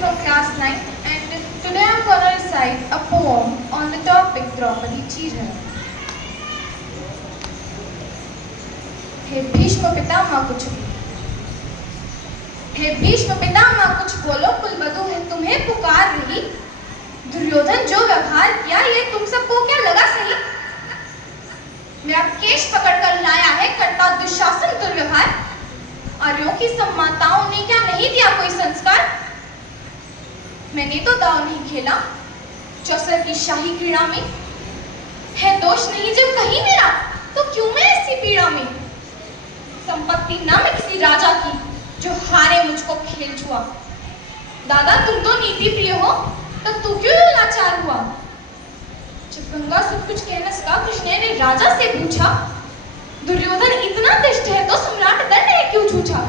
from class 9 and today I am going to recite a poem on the topic Draupadi Chira. हे भीष्म पितामह कुछ बोलो, कुलवधू है तुम्हें पुकार रही। दुर्योधन जो व्यवहार किया ये तुम सबको क्या लगा सही? मेरा केश पकड़कर लाया है करता दुशासन दुर्व्यवहार। आर्यों की सब माताओं ने क्या नहीं दिया कोई संस्कार? मैंने तो दाव नहीं खेला चौसर की शाही क्रीड़ा में। है दोष नहीं जब कहीं मेरा, तो क्यों मैं ऐसी पीड़ा में? संपत्ति न मैं किसी राजा की जो हारे मुझको खेल छुआ। दादा तुम तो नीति प्रिय हो, तो तू क्यों लाचार हुआ? जब गंगा सब कुछ कहने सका कृष्ण ने राजा से पूछा। दुर्योधन इतना दुष्ट है तो सम्राट दंड ने क्यों छूछा?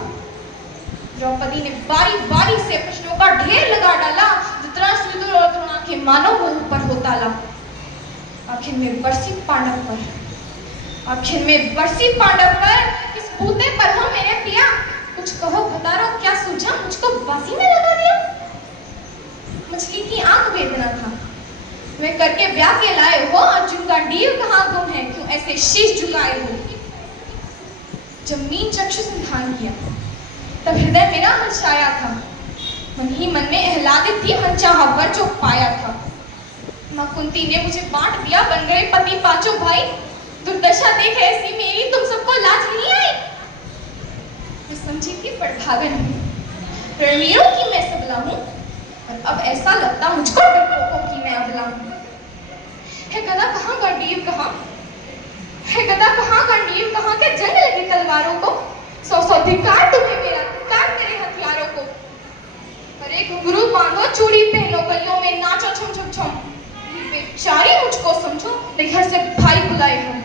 द्रौपदी ने बारी बारी से प्रश्नों का ढेर लगा डाला। धृतराष्ट्र और द्रोण के मानो मुंह पर हो ताला। आखिर में बरसी पांडव पर इस बूते पर हो मेरे पिया। कुछ कहो बतारो क्या सूझा, मुझको बासी में लगा दिया। मछली की आंख वेदना था वे करके ब्याह के लाए हो। अर्जुन का डीव कहाँ गुम है, क्यों ऐसे शीश झुकाए हो? जमीन चक्षु संधान किया तब हृदय मेरा हर्षाया था। मन ही मन में आह्लादित थी मनचाहा वर जो पाया था। मां कुंती ने मुझे बांट दिया, बन गए पति पांचों भाई। दुर्दशा देख ऐसी मेरी तुम सबको लाज नहीं आई? मैं समझी थी पड़भागन हूँ, रणवीरों की मैं सबला हूँ, और अब ऐसा लगता मुझको डरपोकों की मैं अबला हूँ। है गदा कहाँ गंडीव कहाँ, है गदा कहाँ गंडीव कहाँ के जंग लगे तलवारों को। सौ सौ धिक्कार तुम्हें मेरा, धिक्कार मेरे हथियारों को। अरे घुंघरू बांधो चूड़ी पहनो, गलियों में नाचो छम छम छम। बेचारी मुझको समझो, घर से भाई बुलाए हम।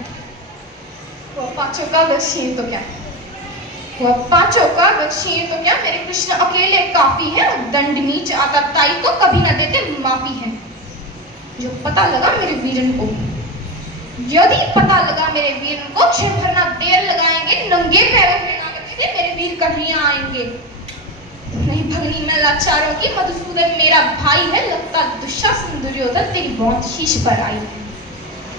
वो पांचों का बख्शीर तो क्या, मेरे कृष्ण अकेले काफी है। दंड नीच आता ताई को कभी न देते माफी है। जो पता लगा मेरे वीरन को, यदि पता लगा मेरे वीरन को, क्षण भर ना देर लगाएंगे। नंगे पैरों में ना बचते मेरे वीर कन्हैया आएंगे। नहीं भगनी मैं लाचारों की, मधुसूदन मेरा भाई है। लगता दुशासन दुर्योधन तेरी बहुत शीश पर आई है।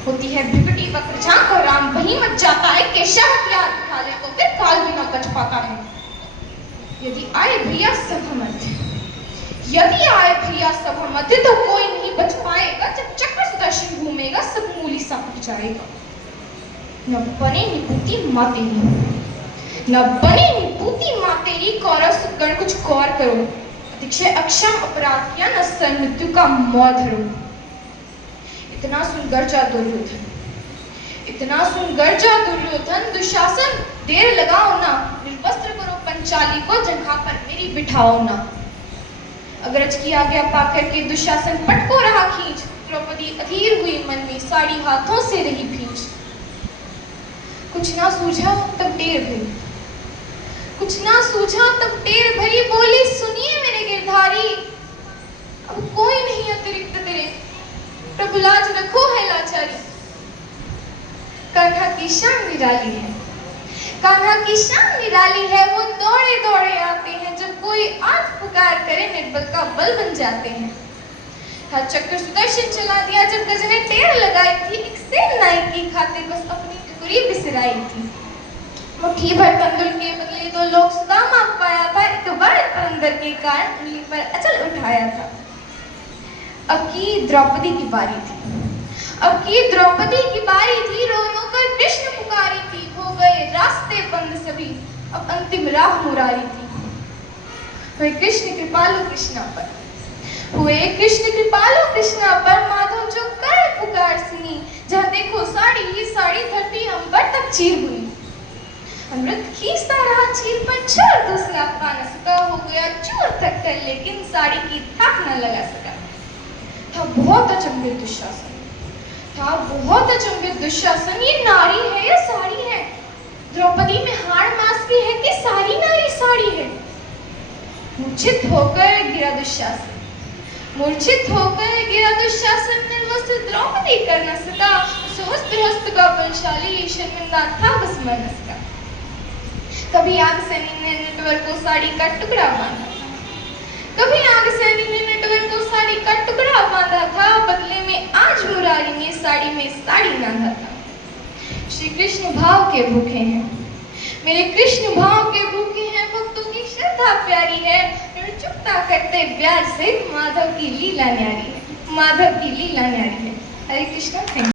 होती है भ्रिकुटी वक्र झांक और राम वहीं मच जाता है। केशव हथियार उठा ले तो फिर काल भी न बच पाता है। यदि आए भैया सभा मध्य तो कोई नहीं बच पाएगा। जब चक्र सुदर्शन घूमेगा सब मूली सा फट जाएगा। न बने निपुति माँ तेरी, कौरव गण कुछ गौर करो। अतिशय अक्षम अपराध किया, न सन मृत्यु का मौत धरो। इतना सुन गर्जा दुर्योधन, दुशासन देर लगाओ ना। निर्वस्त्र करो पंचाली को, जंघा पर मेरी बिठाओ ना। अग्रज की आज्ञा पाकर के दुशासन पटको रहा खींच। द्रौपदी अधीर हुई मन में, साड़ी हाथों से रही भींच। कुछ ना सूझा तब टेर भरी, बोली सुनिए मेरे गिरधारी। अब कोई नहीं अतिरिक्त तेरे, प्रभु लाज रखो है लाचारी। कान्हा की शान निराली है, वो दौड़े दौड़े आते हैं। जब कोई आंख पुकार करे निर्बल का बल बन जाते हैं। था चक्र सुदर्शन चला दिया जब गज ने टेर लगाई थी। एक सेन नाई की खातिर बस अपनी टुकड़ी बिसराई थी। मुट्ठी भर तंदुल के बदले तो लोग सुदामा पाया था। एक बार अंदर के कारण उंगली पर अचल उठाया था। अब की द्रौपदी की बारी थी, रो रो कर कृष्ण पुकारी थी। हो गए रास्ते बंद सभी, अब अंतिम राह मुरारी थी। हुए कृष्ण कृपालु कृष्णा पर, माधव जो कर पुकार सुनी। जहाँ देखो साड़ी ही साड़ी, धरती अंबर तक चीर हुई। अमृत खींचता रहा चीर पर, छोड़ दूसरा पा न सका। हो गया चूर तक कर, लेकिन साड़ी की थाप न लगा सका। था बहुत अचंभित दुशासन, ये नारी है या साड़ी है? द्रौपदी में हाड़ मास भी है कि सारी नारी साड़ी है? मूर्छित होकर गिरा दुशासन, निर्वस्त्र द्रौपदी कर न सका। सहस्त्र हस्त का बलशाली, शर्मिंदा था बस मर न सका। कभी आग सैनी ने नटवर को साड़ी का टुकड़ा बांधा, कभी आग सैनी प्यारी में साड़ी ना धरता। श्री कृष्ण भाव के भूखे हैं, मेरे कृष्ण भाव के भूखे हैं, भक्तों की श्रद्धा प्यारी है, चुकता करते ब्याज से माधव की लीला न्यारी है, माधव की लीला न्यारी है। हरे कृष्णा।